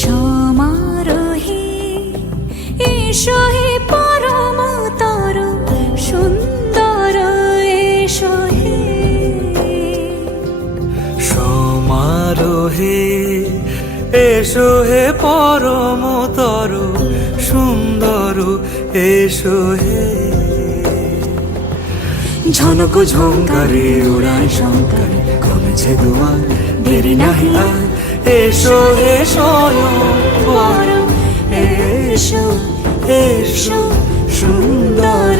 সমারোহে এসো হে পরমতর সুন্দর এসো হে। সমারোহে এসো হে পরমতর সুন্দর এসো হে। ঝনক ঝঙ্কারে উড়ায় শঙ্কর খুলেছে দুয়ার দেরি নাহি আর। এসো হে স্বয়ংবর এসো এসো সুন্দর